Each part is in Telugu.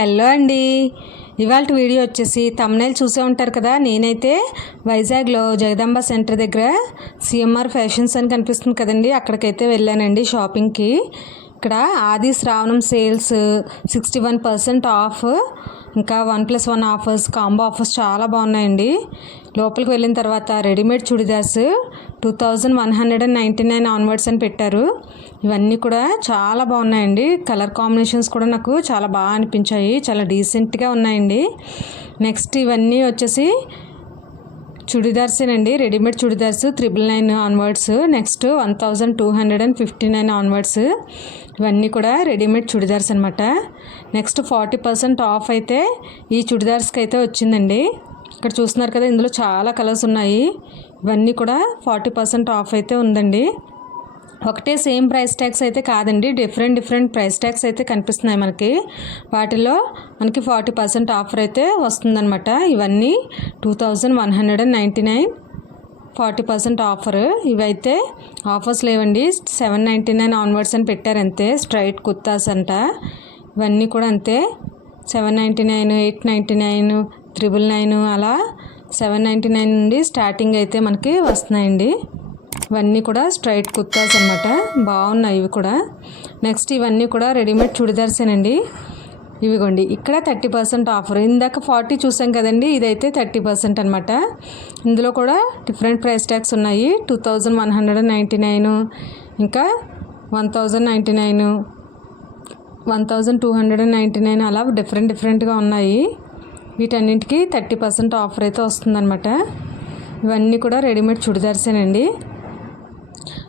హలో అండి. ఇవాళ వీడియో వచ్చేసి తమ్నేల్ చూసే ఉంటారు కదా నేనైతే వైజాగ్లో జగదాంబ సెంటర్ దగ్గర సిఎంఆర్ ఫ్యాషన్స్ అని కనిపిస్తుంది కదండి. అక్కడికైతే వెళ్ళానండి షాపింగ్కి ఇక్కడ Aadi Shravanam sales sixty one percent off ఇంకా one plus one offers combo offers చాలా బాగున్నాయండి. లోపలికి వెళ్ళిన తర్వాత readymade chudidars two thousand one hundred and ninety nine onwards అని పెట్టారు. ఇవన్నీ కూడా చాలా బాగున్నాయండి. కలర్ కాంబినేషన్స్ కూడా నాకు చాలా బాగా అనిపించాయి. చాలా డీసెంట్గా ఉన్నాయండి. నెక్స్ట్ ఇవన్నీ వచ్చేసి చుడిదార్సేనండి. Readymade chudidars triple nine onwards. Next one thousand two hundred and fifty nine onwards. ఇవన్నీ కూడా రెడీమేడ్ చుడిదార్స్ అనమాట నెక్స్ట్ ఫార్టీ పర్సెంట్ ఆఫ్ అయితే ఈ చుడిదార్స్కి అయితే వచ్చిందండి. ఇక్కడ చూస్తున్నారు కదా ఇందులో చాలా కలర్స్ ఉన్నాయి. ఇవన్నీ కూడా ఫార్టీ పర్సెంట్ ఆఫ్ అయితే ఉందండి. ఒకటే సేమ్ ప్రైస్ ట్యాగ్స్ అయితే కాదండి. డిఫరెంట్ డిఫరెంట్ ప్రైస్ ట్యాగ్స్ అయితే కనిపిస్తున్నాయి మనకి. వాటిలో మనకి ఫార్టీ పర్సెంట్ ఆఫర్ అయితే వస్తుందన్నమాట. ఇవన్నీ two thousand one hundred and ninety nine forty percent offer. ఇవైతే ఆఫర్స్ లేవండి. సెవెన్ నైంటీ నైన్ ఆన్వర్డ్స్ అని పెట్టారు అంతే. స్ట్రైట్ కుర్తాస్ అంట. ఇవన్నీ కూడా అంతే. Seven ninety nine eight ninety nine triple nine అలా సెవెన్ నైంటీ నైన్ నుండి స్టార్టింగ్ అయితే మనకి వస్తున్నాయండి. ఇవన్నీ కూడా స్ట్రైట్ కుర్తాస్ అనమాట బాగున్నాయి ఇవి కూడా. నెక్స్ట్ ఇవన్నీ కూడా రెడీమేడ్ చుడిదార్సేనండి. ఇవిగోండి. ఇక్కడ థర్టీ పర్సెంట్ ఆఫర్ ఇందాక ఫార్టీ చూసాం కదండి ఇదైతే థర్టీ పర్సెంట్ అనమాట ఇందులో కూడా డిఫరెంట్ ప్రైస్ ట్యాగ్స్ ఉన్నాయి. Two thousand one hundred and ninety nine ఇంకా one thousand ninety nine one thousand two hundred and ninety nine అలా డిఫరెంట్ డిఫరెంట్గా ఉన్నాయి. వీటన్నింటికి థర్టీ పర్సెంట్ ఆఫర్ అయితే వస్తుందన్నమాట. ఇవన్నీ కూడా రెడీమేడ్ చుడిదార్సేనండి.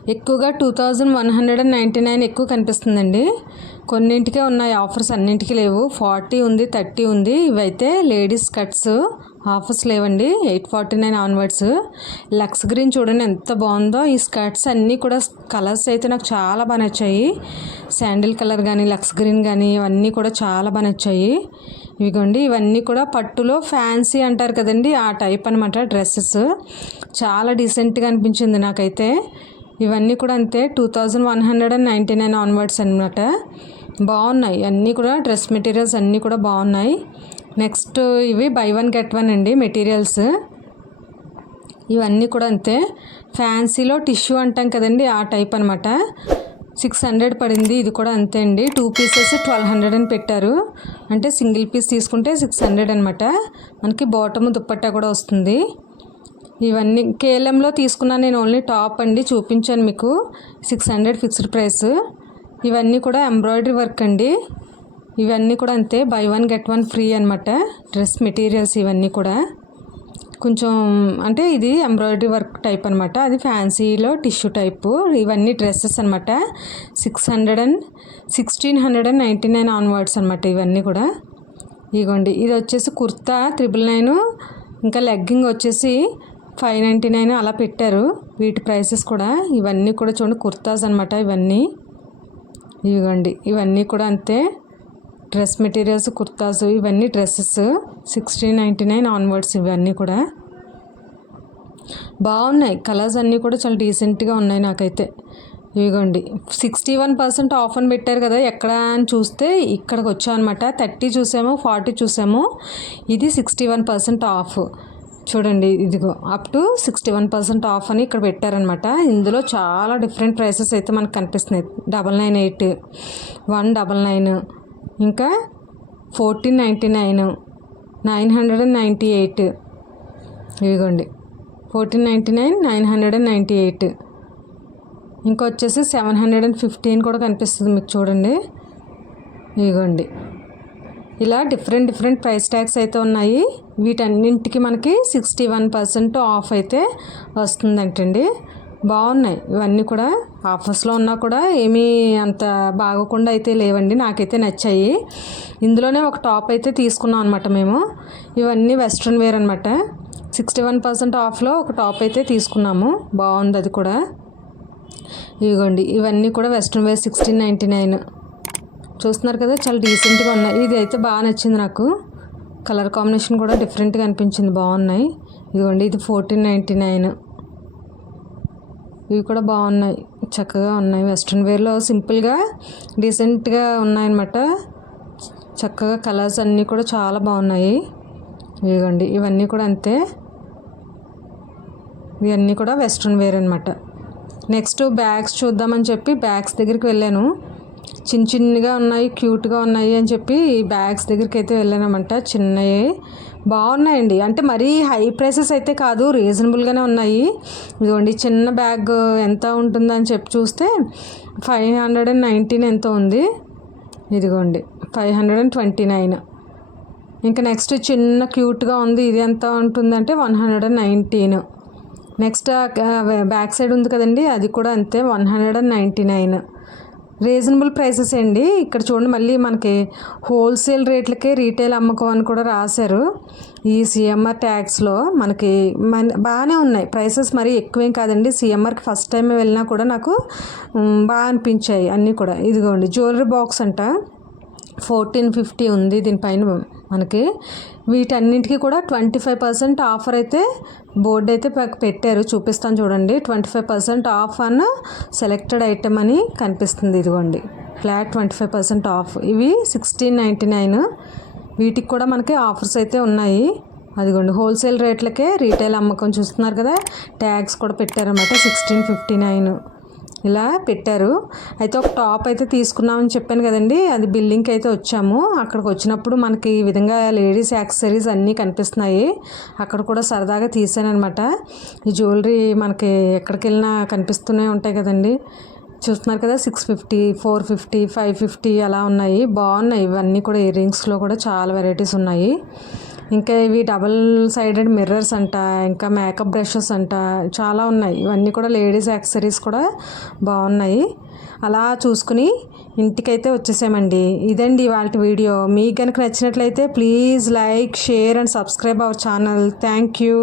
ఎక్కువగా two thousand one hundred and ninety nine ఎక్కువ కనిపిస్తుందండి. కొన్నింటికే ఉన్నాయి ఆఫర్స్ అన్నింటికి లేవు. ఫార్టీ ఉంది థర్టీ ఉంది. ఇవైతే లేడీస్ కట్స్ ఆఫర్స్ లేవండి. Eight forty nine onwards. Lux green చూడండి ఎంత బాగుందో. ఈ స్కర్ట్స్ అన్నీ కూడా కలర్స్ అయితే నాకు చాలా బాగా నచ్చాయి. శాండిల్ కలర్ కానీ లక్స్ గ్రీన్ కానీ ఇవన్నీ కూడా చాలా బాగా నచ్చాయి. ఇవిగోండి ఇవన్నీ కూడా పట్టులో ఫ్యాన్సీ అంటారు కదండి ఆ టైప్ అనమాట డ్రెస్సెస్. చాలా డీసెంట్గా అనిపించింది నాకైతే. ఇవన్నీ కూడా అంతే two thousand one hundred and ninety nine onwards అనమాట బాగున్నాయి అన్నీ కూడా డ్రెస్ మెటీరియల్స్ అన్నీ కూడా బాగున్నాయి. నెక్స్ట్ ఇవి బై వన్ గెట్ వన్ అండి మెటీరియల్స్. ఇవన్నీ కూడా అంతే. ఫ్యాన్సీలో టిష్యూ అంటాం కదండి ఆ టైప్ అనమాట సిక్స్ హండ్రెడ్ పడింది ఇది కూడా అంతే అండి. టూ పీసెస్ ట్వెల్వ్ హండ్రెడ్ అని పెట్టారు. అంటే సింగిల్ పీస్ తీసుకుంటే సిక్స్ హండ్రెడ్ అనమాట మనకి బాటమ్ దుప్పట్టా కూడా వస్తుంది. ఇవన్నీ కేఎల్ఎంలో తీసుకున్నా నేను ఓన్లీ టాప్ అండి చూపించాను మీకు. Six hundred fixed price. ఇవన్నీ కూడా ఎంబ్రాయిడరీ వర్క్ అండి. ఇవన్నీ కూడా అంతే buy one get one free అనమాట డ్రెస్ మెటీరియల్స్ ఇవన్నీ కూడా. కొంచెం అంటే ఇది ఎంబ్రాయిడరీ వర్క్ టైప్ అనమాట అది ఫ్యాన్సీలో టిష్యూ టైపు. ఇవన్నీ డ్రెస్సెస్ అనమాట six hundred and sixteen hundred and ninety nine onwards అనమాట ఇవన్నీ కూడా. ఇగోండి ఇది వచ్చేసి కుర్తా త్రిబుల్ నైన్. ఇంకా లెగ్గింగ్ వచ్చేసి ఫైవ్ నైంటీ నైన్ అలా పెట్టారు. వీటి ప్రైసెస్ కూడా ఇవన్నీ కూడా చూడండి కుర్తాస్ అనమాట ఇవన్నీ. ఇవిగోండి ఇవన్నీ కూడా అంతే. డ్రెస్ మెటీరియల్స్ కుర్తాస్ ఇవన్నీ dresses. Sixteen ninety nine onwards ఇవన్నీ కూడా. బాగున్నాయి. కలర్స్ అన్నీ కూడా చాలా డీసెంట్గా ఉన్నాయి నాకైతే. ఇవిగోండి సిక్స్టీ వన్ పర్సెంట్ ఆఫ్ అని పెట్టారు కదా ఎక్కడ అని చూస్తే ఇక్కడికి వచ్చామన్నమాట. అనమాట థర్టీ చూసాము ఫార్టీ చూసాము. ఇది సిక్స్టీ వన్ పర్సెంట్ ఆఫ్. చూడండి ఇదిగో up to sixty one percent off అని ఇక్కడ పెట్టారనమాట ఇందులో చాలా డిఫరెంట్ ప్రైసెస్ అయితే మనకు కనిపిస్తున్నాయి. Double nine eight one double nine ఇంకా fourteen ninety nine nine hundred and ninety eight ఇదిగోండి fourteen ninety nine nine hundred and ninety eight ఇంకా వచ్చేసి సెవెన్ హండ్రెడ్ అండ్ ఫిఫ్టీన్ కూడా కనిపిస్తుంది మీకు చూడండి. ఇదిగోండి. ఇలా డిఫరెంట్ డిఫరెంట్ ప్రైస్ ట్యాగ్స్ అయితే ఉన్నాయి. వీటన్నింటికి మనకి సిక్స్టీ వన్ పర్సెంట్ ఆఫ్ అయితే వస్తుందంటండి. బాగున్నాయి. ఇవన్నీ కూడా ఆఫర్స్లో ఉన్నా కూడా ఏమీ అంత బాగోకుండా అయితే లేవండి. నాకైతే నచ్చాయి. ఇందులోనే ఒక టాప్ అయితే తీసుకున్నాం అనమాట మేము. ఇవన్నీ వెస్ట్రన్ వేర్ అనమాట సిక్స్టీ వన్ పర్సెంట్ ఆఫ్లో ఒక టాప్ అయితే తీసుకున్నాము. బాగుంది అది కూడా. ఇదిగోండి. ఇవన్నీ కూడా western wear sixteen ninety nine చూస్తున్నారు కదా చాలా డీసెంట్గా ఉన్నాయి. ఇది అయితే బాగా నచ్చింది నాకు. కలర్ కాంబినేషన్ కూడా డిఫరెంట్గా అనిపించింది బాగున్నాయి. ఇదిగోండి ఇది ఫోర్టీన్ నైంటీ నైన్ ఇవి కూడా బాగున్నాయి చక్కగా ఉన్నాయి. వెస్ట్రన్ వేర్లో సింపుల్గా డీసెంట్గా ఉన్నాయన్నమాట. చక్కగా కలర్స్ అన్నీ కూడా చాలా బాగున్నాయి. ఇదిగోండి ఇవన్నీ కూడా అంతే. ఇవన్నీ కూడా వెస్ట్రన్ వేర్ అనమాట నెక్స్ట్ బ్యాగ్స్ చూద్దామని చెప్పి బ్యాగ్స్ దగ్గరికి వెళ్ళాను. చిన్న చిన్నగా ఉన్నాయి క్యూట్గా ఉన్నాయి అని చెప్పి బ్యాగ్స్ దగ్గరికి అయితే వెళ్ళానమాట. చిన్నవి బాగున్నాయండి. అంటే మరీ హై ప్రైసెస్ అయితే కాదు రీజనబుల్గానే ఉన్నాయి. ఇదిగోండి చిన్న బ్యాగ్ ఎంత ఉంటుందని చెప్పి చూస్తే ఫైవ్ హండ్రెడ్ అండ్ నైన్టీన్ ఎంత ఉంది. ఇదిగోండి five hundred and twenty nine ఇంకా నెక్స్ట్ చిన్న క్యూట్గా ఉంది. ఇది ఎంత ఉంటుందంటే one hundred and nineteen next back side ఉంది కదండి అది కూడా అంతే one hundred and ninety nine reasonable prices అండి. ఇక్కడ చూడండి మళ్ళీ మనకి హోల్సేల్ రేట్లకే రీటైల్ అమ్మకం అని కూడా రాశారు. ఈ సిఎంఆర్ ట్యాక్స్లో మనకి మన బాగానే ఉన్నాయి. ప్రైసెస్ మరీ ఎక్కువేం కాదండి. సిఎంఆర్కి ఫస్ట్ టైం వెళ్ళినా కూడా నాకు బాగా అనిపించాయి అన్నీ కూడా. ఇదిగోండి జ్యువెలరీ బాక్స్ అంట. ఫోర్టీన్ ఫిఫ్టీ ఉంది దీనిపైన మనకి. వీటన్నింటికి కూడా ట్వంటీ ఫైవ్ పర్సెంట్ ఆఫర్ అయితే బోర్డు అయితే పెట్టారు. చూపిస్తాను చూడండి. ట్వంటీ ఫైవ్ పర్సెంట్ ఆఫ్ అన్న సెలెక్టెడ్ ఐటమ్ అని కనిపిస్తుంది ఇదిగోండి. Flat twenty five percent off. ఇవి సిక్స్టీన్ నైంటీ నైన్. వీటికి కూడా మనకి ఆఫర్స్ అయితే ఉన్నాయి. అదిగోండి. హోల్సేల్ రేట్లకే రీటైల్ అమ్మకం చూస్తున్నారు కదా. ట్యాగ్స్ కూడా పెట్టారన్నమాట. Sixteen fifty nine. ఇలా పెట్టారు. అయితే ఒక టాప్ అయితే తీసుకున్నామని చెప్పాను కదండి. అది బిల్లింగ్కి అయితే వచ్చాము. అక్కడికి వచ్చినప్పుడు మనకి ఈ విధంగా లేడీస్ యాక్సెసరీస్ అన్నీ కనిపిస్తున్నాయి. అక్కడ కూడా సరదాగా తీసాను అనమాట ఈ జ్యువెలరీ మనకి ఎక్కడికి వెళ్ళినా కనిపిస్తూనే ఉంటాయి కదండి. చూస్తున్నారు కదా six fifty four fifty five fifty అలా ఉన్నాయి. బాగున్నాయి. ఇవన్నీ కూడా ఇయర్ రింగ్స్లో కూడా చాలా వెరైటీస్ ఉన్నాయి. ఇంకా ఇవి డబల్ సైడెడ్ మిర్రర్స్ అంట ఇంకా మేకప్ బ్రషెస్ అంట చాలా ఉన్నాయి. ఇవన్నీ కూడా లేడీస్ యాక్సరీస్ కూడా బాగున్నాయి. అలా చూసుకుని ఇంటికైతే వచ్చేసామండి. ఇదండి వాళ్ళ వీడియో. మీకు కనుక నచ్చినట్లయితే please like share and subscribe our channel. Thank you.